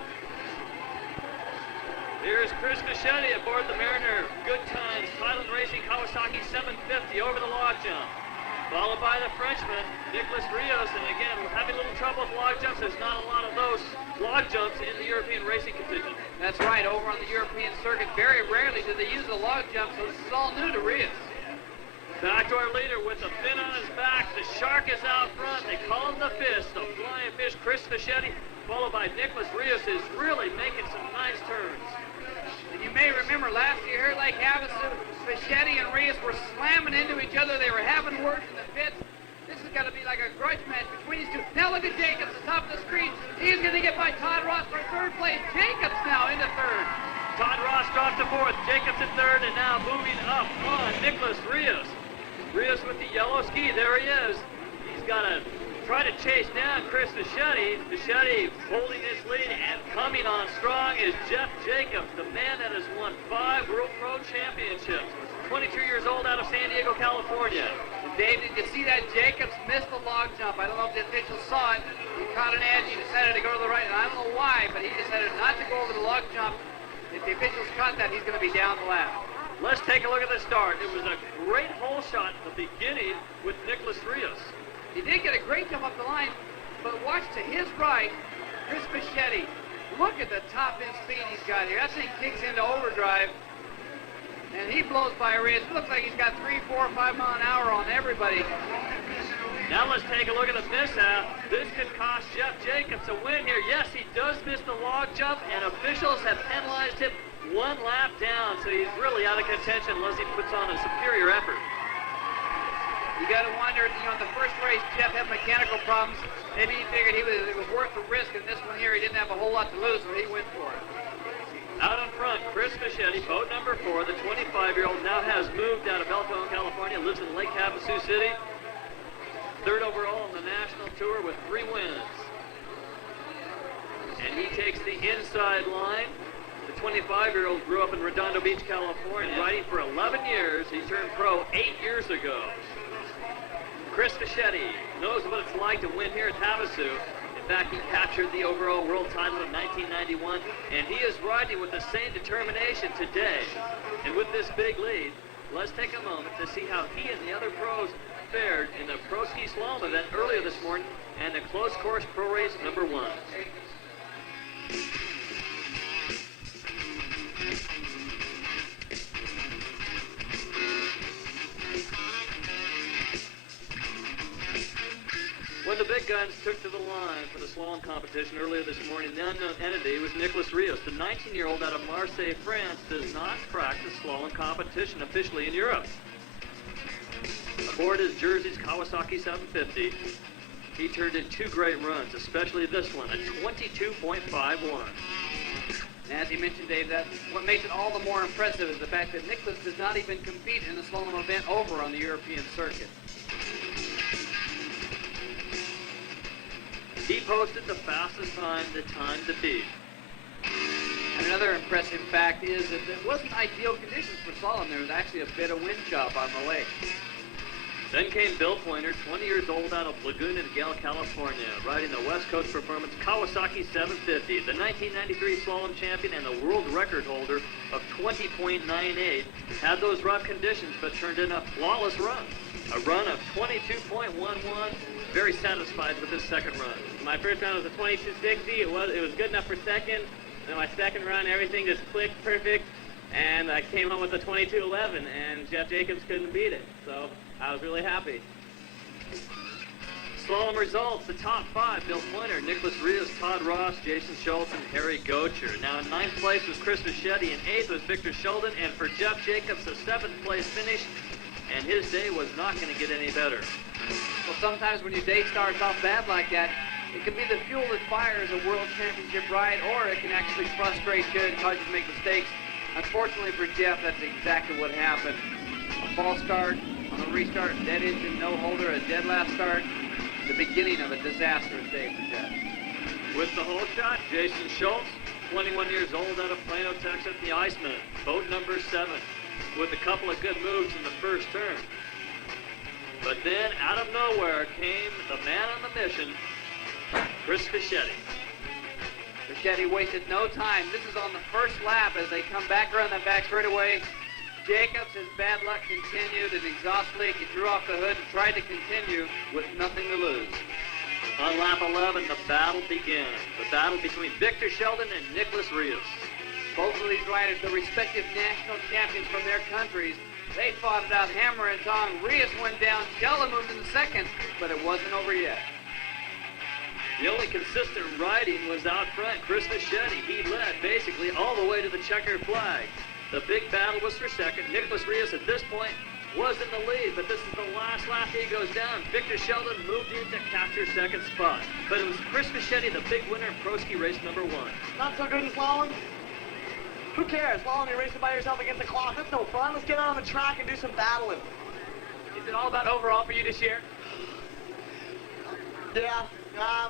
Here's Chris Fischetti aboard the Mariner. Good times, Thailand Racing Kawasaki 750 over the log jump. Followed by the Frenchman, Nicolas Rius. And again, we're having a little trouble with log jumps. There's not a lot of those log jumps in the European racing contingent. That's right. Over on the European circuit, very rarely do they use the log jump, so this is all new to Rius. Back to our leader with the fin on his back. The shark is out front. They call him the fish. The flying fish, Chris Fischetti, followed by Nicolas Rius, is really making some nice turns. And you may remember last year here at Lake Havasu, Fischetti and Rius were slamming into each other. They were having words in the pits. This is going to be like a grudge match between these 2. Now look at Jacobs at the top of the screen. He's going to get by Todd Ross for 3rd place. Jacobs now into 3rd. Todd Ross dropped to 4th. Jacobs in 3rd, and now moving up on Nicolas Rius. Rius with the yellow ski. There he is. He's got to try to chase down Chris Fischetti. Fischetti holding his lead, and coming on strong is Jeff Jacobs, the man that has won 5 World Pro Championships. 22 years old out of San Diego, California. Dave, did you see that Jacobs missed the log jump? I don't know if the officials saw it. He caught an edge. He decided to go to the right, and I don't know why, but he decided not to lug jump. If the officials caught that, he's going to be down the lap. Let's take a look at the start. It was a great hole shot at the beginning with Nicolas Rius. He did get a great jump up the line, but watch to his right, Chris Fischetti. Look at the top end speed he's got here. That thing kicks into overdrive, and he blows by Rius. It looks like he's got 3, 4, 5 mile an hour on everybody. Now let's take a look at the mishap. This could cost Jeff Jacobs a win here. Yes, he does miss the log jump, and officials have penalized him 1 lap down, so he's really out of contention unless he puts on a superior effort. You got to wonder, you know, in the first race, Jeff had mechanical problems. Maybe he figured it was worth the risk, and this one here, he didn't have a whole lot to lose, so he went for it. Out in front, Chris Fischetti, boat number 4, the 25-year-old, now has moved out of El Cajon, California, lives in Lake Havasu City. 3rd overall on the national tour with 3 wins. And he takes the inside line. The 25-year-old grew up in Redondo Beach, California, riding for 11 years. He turned pro 8 years ago. Chris Fischetti knows what it's like to win here at Havasu. In fact, he captured the overall world title in 1991, and he is riding with the same determination today. And with this big lead, let's take a moment to see how he and the other pros fared in the Pro Ski Slalom event earlier this morning and the close course pro race number 1. When the big guns took to the line for the slalom competition earlier this morning, the unknown entity was Nicolas Rius. The 19-year-old out of Marseille, France, does not practice slalom competition officially in Europe. Aboard his Jersey's Kawasaki 750, he turned in 2 great runs, especially this one, a 22.51. And as you mentioned, Dave, that what makes it all the more impressive is the fact that Nicolas does not even compete in the slalom event over on the European circuit. He posted the fastest time, the time to beat. And another impressive fact is that it wasn't ideal conditions for slalom. There was actually a bit of wind chop on the lake. Then came Bill Pointer, 20 years old, out of Laguna Niguel, California, riding the West Coast Performance Kawasaki 750, the 1993 slalom champion and the world record holder of 20.98. Had those rough conditions, but turned in a flawless run. A run of 22.11. Very satisfied with his second run. My first run was a 22.60. It was good enough for second. Then my second run, everything just clicked perfect, and I came home with a 22.11, and Jeff Jacobs couldn't beat it. So I was really happy. Slalom results, the top 5, Bill Pointer, Nicolas Rius, Todd Ross, Jason Schultz, and Harry Gocher. Now in 9th place was Chris Fischetti, and 8th was Victor Sheldon, and for Jeff Jacobs, a 7th place finish, and his day was not going to get any better. Well, sometimes when your day starts off bad like that, it can be the fuel that fires a world championship ride, or it can actually frustrate you and cause you to make mistakes. Unfortunately for Jeff, that's exactly what happened. A false start on a restart, dead engine, no holder, a dead last start. The beginning of a disastrous day for Jeff. With the hole shot, Jason Schultz, 21 years old, out of Plano, Texas, the Iceman, boat number 7, with a couple of good moves in the first turn. But then, out of nowhere, came the man on the mission, Chris Fischetti. Fischetti wasted no time. This is on the first lap as they come back around that back straightaway. Jacobs, his bad luck continued, and exhaustively he drew off the hood and tried to continue with nothing to lose. On lap 11, the battle began. The battle between Victor Sheldon and Nicolas Rius. Both of these riders, the respective national champions from their countries, they fought it out hammer and tong. Rius went down, Sheldon moved in second, but it wasn't over yet. The only consistent riding was out front, Chris Fischetti. He led basically all the way to the checkered flag. The big battle was for second. Nicolas Rius at this point was in the lead, but this is the last lap he goes down. Victor Sheldon moved in to capture second spot. But it was Chris Fischetti, the big winner in Pro Ski race number 1. Not so good in slalom? Who cares? Slalom, you're racing by yourself against the clock. That's no fun. Let's get out on the track and do some battling. Is it all about overall for you this year? Yeah,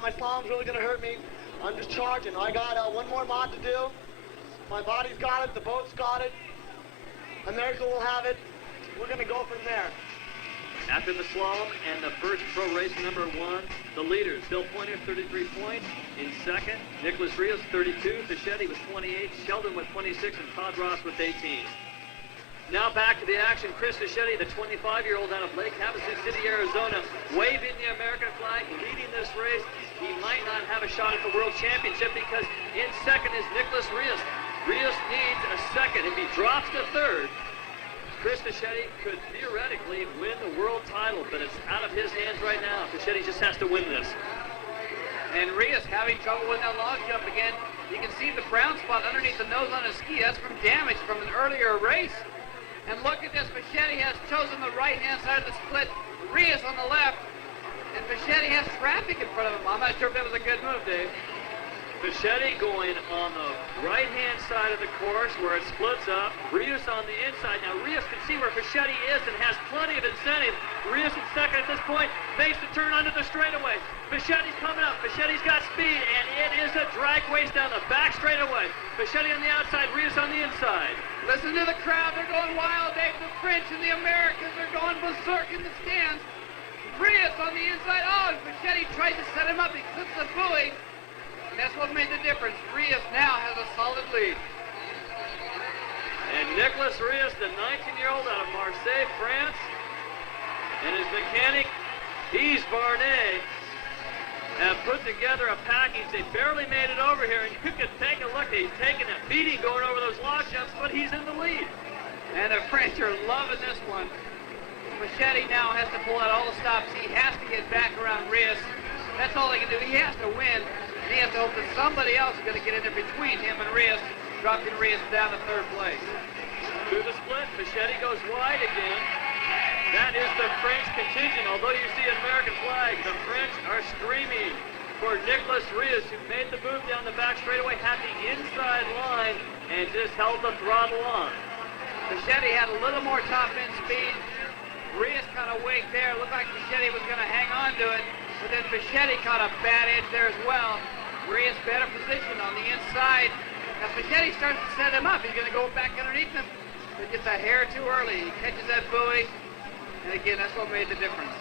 my slalom's really going to hurt me. I'm just charging. I got one more mod to do. My body's got it. The boat's got it. America will have it. We're going to go from there. After the slalom and the first pro race number 1, the leaders, Bill Pointer, 33 points. In second, Nicolas Rius, 32. Fischetti with 28. Sheldon with 26. And Todd Ross with 18. Now back to the action. Chris Fischetti, the 25-year-old out of Lake Havasu City, Arizona, waving the American flag, leading this race. He might not have a shot at the World Championship because in second is Nicolas Rius. Rius needs a second. If he drops to third, Chris Fischetti could theoretically win the world title, but it's out of his hands right now. Fischetti just has to win this. And Rius having trouble with that log jump again. You can see the brown spot underneath the nose on his ski. That's from damage from an earlier race. And look at this. Fischetti has chosen the right-hand side of the split. Rius on the left. And Fischetti has traffic in front of him. I'm not sure if that was a good move, Dave. Fischetti going on the right-hand side of the course where it splits up. Rius on the inside. Now Rius can see where Fischetti is and has plenty of incentive. Rius in second at this point. Makes the turn onto the straightaway. Fischetti's coming up. Fischetti's got speed, and it is a drag race down the back straightaway. Fischetti on the outside, Rius on the inside. Listen to the crowd. They're going wild, Dave. The French and the Americans are going berserk in the stands. Rius on the inside. Oh, Fischetti tried to set him up. He clips the buoy. That's what made the difference. Rius now has a solid lead. And Nicolas Rius, the 19-year-old out of Marseille, France, and his mechanic, Yves Barnet, have put together a package. They barely made it over here, and you can take a look. He's taking a beating going over those log jumps, but he's in the lead. And the French are loving this one. Fischetti now has to pull out all the stops. He has to get back around Rius. That's all he can do. He has to win. And he has to hope that somebody else is going to get in there between him and Rius, dropping Rius down to third place. Through the split, Fischetti goes wide again. That is the French contingent. Although you see an American flag, the French are screaming for Nicolas Rius, who made the move down the back straightaway, had the inside line, and just held the throttle on. Fischetti had a little more top-end speed. Rius kind of waked there. Looked like Fischetti was going to hang on to it. But then Fischetti caught a bad edge there as well. Rius better position on the inside. Now Fischetti starts to set him up. He's going to go back underneath him. But gets a hair too early. He catches that buoy. And again, that's what made the difference.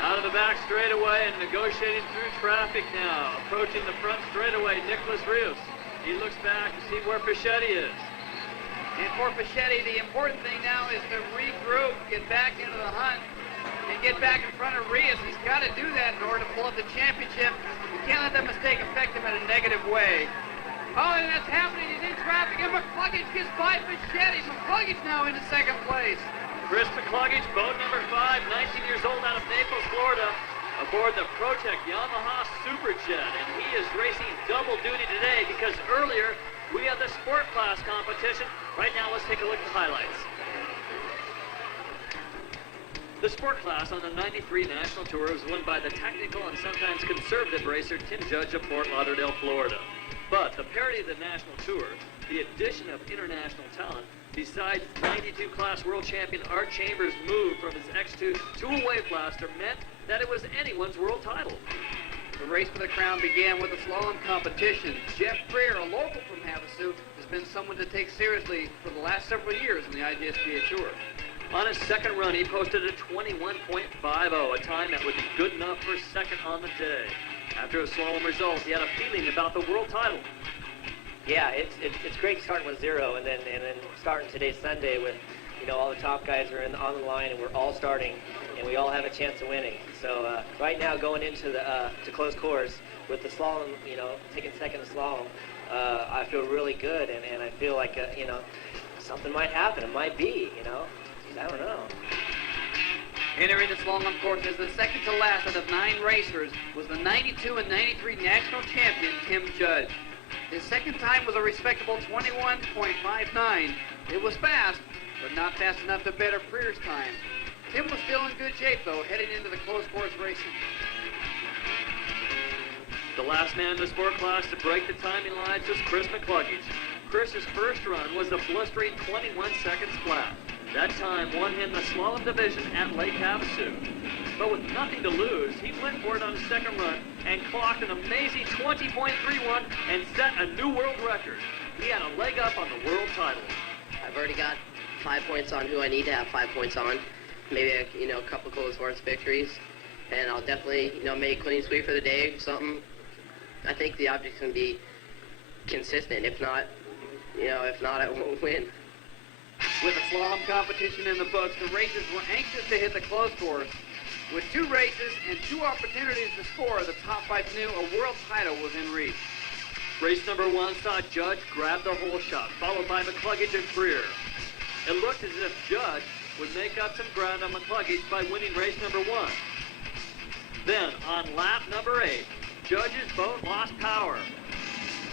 Out of the back straightaway and negotiating through traffic now. Approaching the front straightaway, Nicolas Rius. He looks back to see where Fischetti is. And for Fischetti, the important thing now is to regroup, get back into the hunt, and get back in front of Rius. He's got to do that in order to pull up the championship. You can't let that mistake affect him in a negative way. Oh, and that's happening. He's in traffic, and McCluggage gets by Fischetti. McCluggage now into second place. Chris McCluggage, boat number 5, 19 years old, out of Naples, Florida, aboard the ProTech Yamaha Superjet. And he is racing double duty today because earlier we had the sport class competition. Right now, let's take a look at the highlights. The sport class on the 93 National Tour was won by the technical and sometimes conservative racer Tim Judge of Fort Lauderdale, Florida. But the parity of the National Tour, the addition of international talent, besides 92 class world champion Art Chambers' move from his X2 to a wave blaster meant that it was anyone's world title. The race for the crown began with a slalom competition. Jeff Freer, a local from Havasu, has been someone to take seriously for the last several years in the IGSPA Tour. On his second run, he posted a 21.50, a time that would be good enough for second on the day. After a slalom result, he had a feeling about the world title. Yeah, it's great starting with 0 and then starting today Sunday with, you know, all the top guys are on the line and we're all starting and we all have a chance of winning. So right now going into the to close course with the slalom, you know, taking second to slalom, I feel really good and I feel like you know, something might happen. It might be, you know. I don't know. Entering the slalom course as the second to last out of 9 racers was the 92 and 93 national champion, Tim Judge. His second time was a respectable 21.59. It was fast, but not fast enough to better Freer's time. Tim was still in good shape, though, heading into the close course racing. The last man in the sport class to break the timing lines was Chris McCluggage. Chris's first run was a blistering 21 seconds flat. That time won him the slalom division at Lake Havasu. But with nothing to lose, he went for it on his second run and clocked an amazing 20.31 and set a new world record. He had a leg up on the world title. I've already got 5 points on who I need to have 5 points on. Maybe a couple close horse victories, and I'll definitely make a clean sweep for the day. Something. I think the object's gonna be consistent. If not, I won't win. With the slalom competition in the books, the racers were anxious to hit the close course. With 2 races and 2 opportunities to score, the top 5 knew a world title was in reach. Race number 1 saw Judge grab the hole shot, followed by McCluggage and Freer. It looked as if Judge would make up some ground on McCluggage by winning race number 1. Then, on lap number 8, Judge's boat lost power,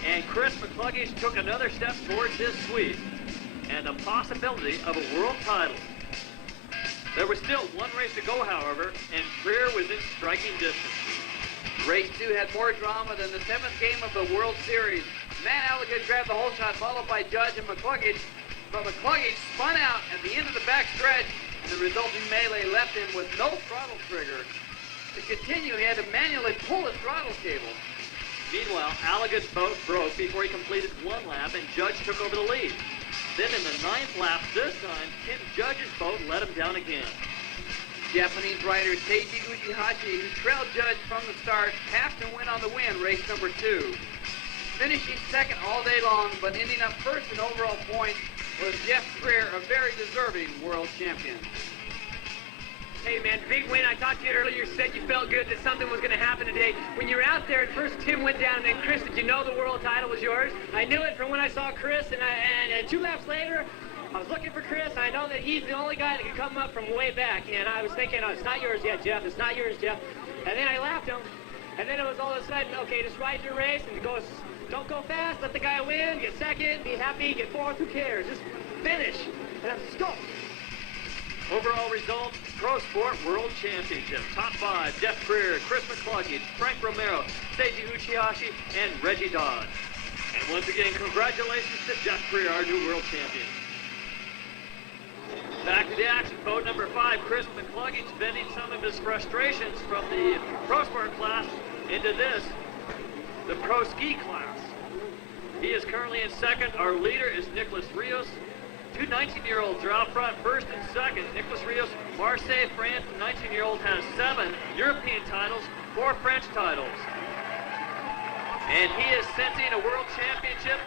and Chris McCluggage took another step towards his sweep and the possibility of a world title. There was still 1 race to go, however, and Freer was in striking distance. Race 2 had more drama than the 7th game of the World Series. Matt Alligan grabbed the hole shot, followed by Judge and McCluggage, but McCluggage spun out at the end of the back stretch, and the resulting melee left him with no throttle trigger. To continue, he had to manually pull his throttle cable. Meanwhile, Alligan's boat broke before he completed 1 lap, and Judge took over the lead. Then in the 9th lap this time, Tim Judge's boat let him down again. Japanese rider Seiji Uchihashi, who trailed Judge from the start, passed and went on the win race number 2. Finishing second all day long, but ending up first in overall points, was Jeff Freer, a very deserving world champion. Hey, man, big win. I talked to you earlier. You said you felt good that something was going to happen today. When you were out there, and first Tim went down, and then Chris, did you know the world title was yours? I knew it from when I saw Chris, and 2 laps later, I was looking for Chris. I know that he's the only guy that can come up from way back, and I was thinking, oh, it's not yours yet, Jeff. It's not yours, Jeff. And then I lapped him, and then it was all of a sudden, okay, just ride your race, and don't go fast, let the guy win, get second, be happy, get 4th, who cares? Just finish, and let's go. Overall results, Pro Sport World Championship. Top 5, Jeff Freer, Chris McCluggage, Frank Romero, Seiji Uchihashi, and Reggie Dodd. And once again, congratulations to Jeff Freer, our new world champion. Back to the action, boat number 5, Chris McCluggage venting some of his frustrations from the Pro Sport class into this, the Pro Ski class. He is currently in second. Our leader is Nicolas Rius. 2 19-year-olds are out front, first and second. Nicolas Rius, Marseille, France. The 19-year-old has 7 European titles, 4 French titles. And he is sensing a world championship.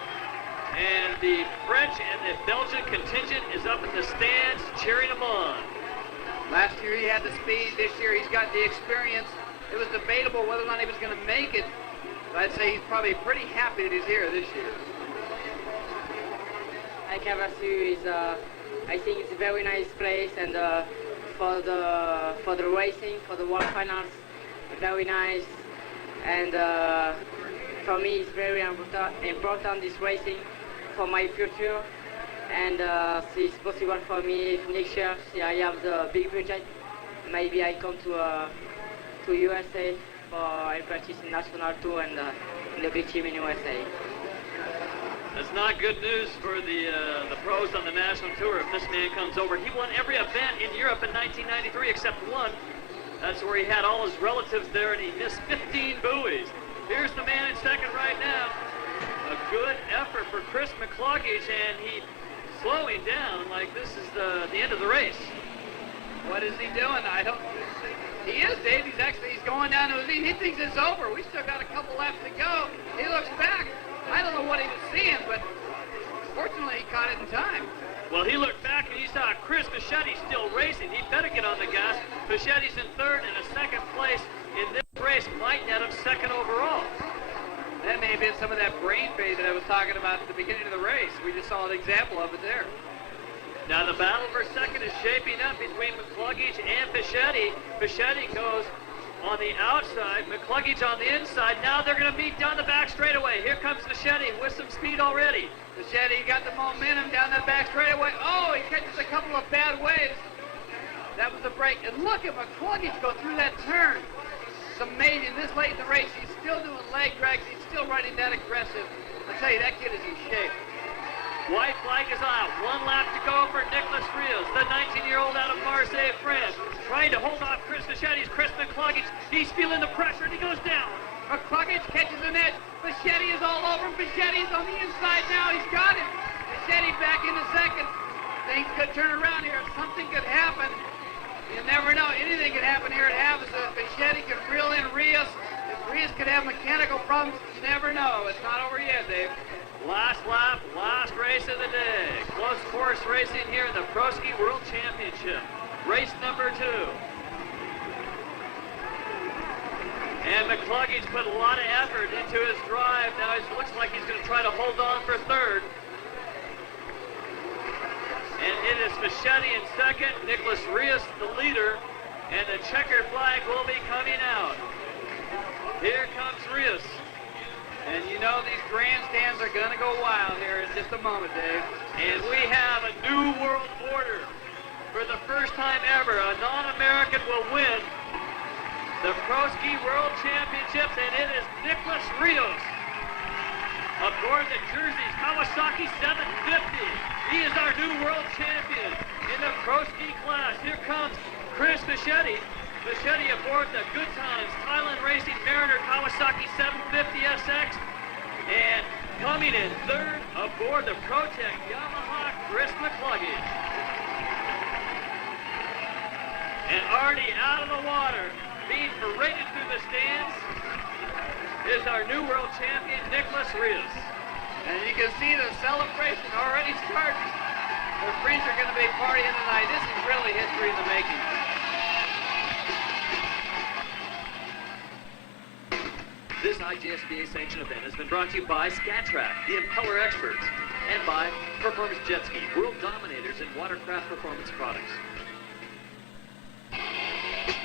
And the French and the Belgian contingent is up in the stands cheering him on. Last year he had the speed. This year he's got the experience. It was debatable whether or not he was going to make it. I'd say he's probably pretty happy that he's here this year. Havasu is, I think it's a very nice place, and for the racing, for the World Finals, very nice. And for me, it's very important this racing for my future. And it's possible for me if next year I have the big budget, maybe I come to USA for I practice in national tour and in the big team in USA. That's not good news for the pros on the national tour if this man comes over. He won every event in Europe in 1993 except one. That's where he had all his relatives there, and he missed 15 buoys. Here's the man in second right now. A good effort for Chris McCluggage, and he's slowing down like this is the end of the race. What is he doing? He is, Dave. He's going down to his knee. He thinks it's over. We still got a couple laps to go. He looks back. I don't know what he was seeing, but fortunately he caught it in time. Well, he looked back and he saw Chris Fischetti still racing. He better get on the gas. Fischetti's in third, and a second place in this race might net him second overall. That may have been some of that brain fade that I was talking about at the beginning of the race. We just saw an example of it there. Now the battle for second is shaping up between McCluggage and Fischetti. Fischetti goes on the outside, McCluggage on the inside. Now they're going to meet down the back straightaway. Here comes Fischetti with some speed already. Fischetti got the momentum down that back straightaway. Oh, he catches a couple of bad waves. That was a break. And look at McCluggage go through that turn. It's amazing. This late in the race, he's still doing leg drags. He's still riding that aggressive. I'll tell you, that kid is in shape. White flag is out. 1 lap to go for Nicolas Rius, the 19-year-old out of Marseille, France. Trying to hold off Chris Fischetti's Chris McCluggage. He's feeling the pressure, and he goes down. McCluggage catches an edge. Fischetti is all over him. Fischetti's on the inside now. He's got him. Fischetti back into second. things could turn around here. Something could happen. You never know. Anything could happen here at Havasu. If Bichetti could reel in Rius, if Rius could have mechanical problems, you never know. It's not over yet, Dave. Last lap, last race of the day. Close course racing here in the Pro Ski World Championship. Race number 2. And McCluggage put a lot of effort into his drive. Now it looks like he's going to try to hold on for third. And it is Bichetti in second, Nicolas Rius the leader, and the checker flag will be coming out. Here comes Rius. And you know these grandstands are going to go wild here in just a moment, Dave. And we have a new world order. For the first time ever, a non-American will win the Pro Ski World Championships, and it is Nicolas Rius aboard the Jersey's Kawasaki 750. He is our new world champion in the Pro Ski class. Here comes Chris Bichetti. Bichetti aboard the Good Times Thailand Racing Mariner Kawasaki 750 SX. And coming in third aboard the ProTech Yamaha Chris McCluggage. And already out of the water, being paraded through the stands, is our new world champion, Nicolas Rius. And you can see the celebration already starting. The French are going to be partying tonight. This is really history in the making. This IJSBA sanctioned event has been brought to you by TRAK, the impeller experts, and by Performance Jet Ski, world dominators in watercraft performance products.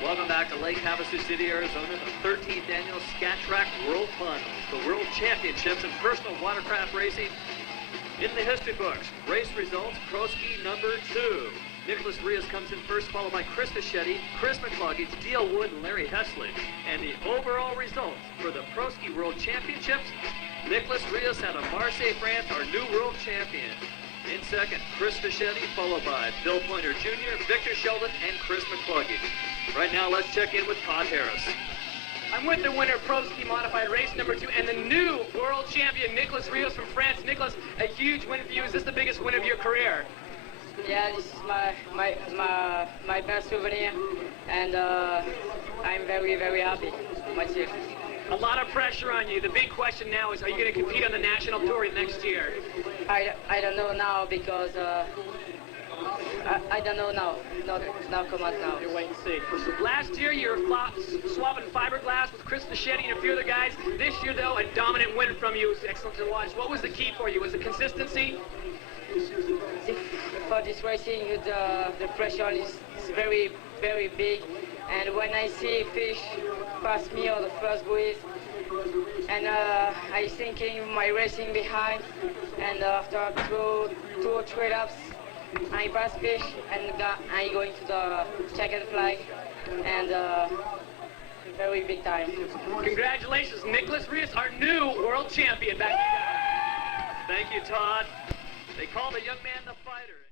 Welcome back to Lake Havasu City, Arizona, the 13th annual TRAK World Finals, the World Championships in personal watercraft racing in the history books. Race results, Pro Ski number 2. Nicolas Rius comes in first, followed by Chris Bichetti, Chris McCluggage, D.L. Wood, and Larry Hesley. And the overall results for the Pro Ski World Championships, Nicolas Rius out of Marseille, France, our new world champion. In second, Chris Bichetti, followed by Bill Pointer Jr., Victor Sheldon, and Chris McCluggage. Right now, let's check in with Todd Harris. I'm with the winner of Pro Ski Modified race number 2 and the new world champion, Nicolas Rius from France. Nicolas, a huge win for you. Is this the biggest win of your career? Yeah, this is my best souvenir, and I'm very, very happy. Myself. A lot of pressure on you. The big question now is, are you going to compete on the national tour next year? I don't know now because I don't know now. Now come out now. You wait and see. Last year you were swapping fiberglass with Chris Bichetti and a few other guys. This year though, a dominant win from you. It was excellent to watch. What was the key for you? Was it consistency? For this racing, the pressure is very, very big. And when I see fish pass me on the first buoys, and I thinking my racing behind, and after two or three laps, I pass fish and I go into the second flag, and very big time. Congratulations, Nicolas Rius, our new world champion. Back to you guys. Thank you, Todd. They call the young man the fighter.